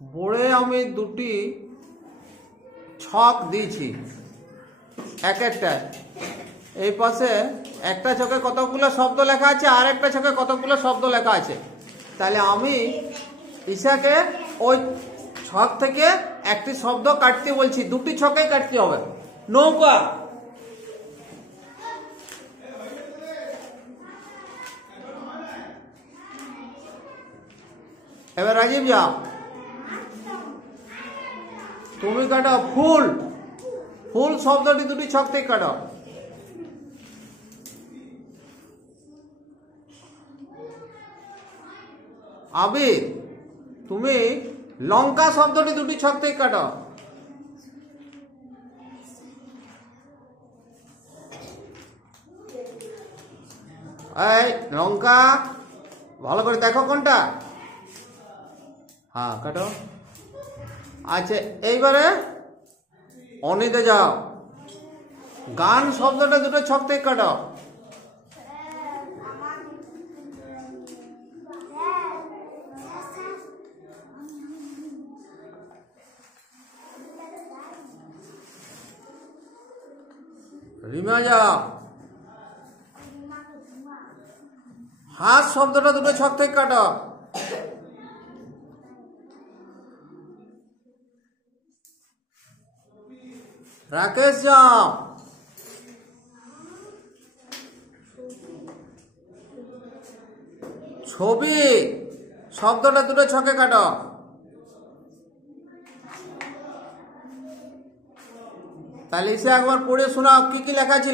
বোর্ডে আমি দুটি ছক দিয়েছি এক একটা। এই পাশে একটা ছকে কতগুলো শব্দ লেখা আছে আর একটা ছকে কতগুলো শব্দ লেখা আছে। তাহলে আমি ঈশাকে ওই ছক থেকে একটি শব্দ কাটতে বলছি, দুটি ছকে কাটতে হবে। নৌকা, এবার রাজীব যাও, তুমি কাটো ফুল। ফুল শব্দটি দুটি ছক থেকে কাটো। আবির, তুমি লঙ্কা শব্দটি দুটি ছক থেকে কাটো। এই লঙ্কা ভালো করে দেখো কোনটা। হ্যাঁ কাটো। আচ্ছা এইবারে অনিতে যাও, গান শব্দটা দুটো ছক থেকে কাটো। রিমা যাও, হাত শব্দটা দুটো ছক থেকে কাটো। রাকেশ যাও, ছবি শব্দটা দুটো ছকে কাটো। তাহলে এসে একবার পড়ে শোনাও কি কি লেখা ছিল।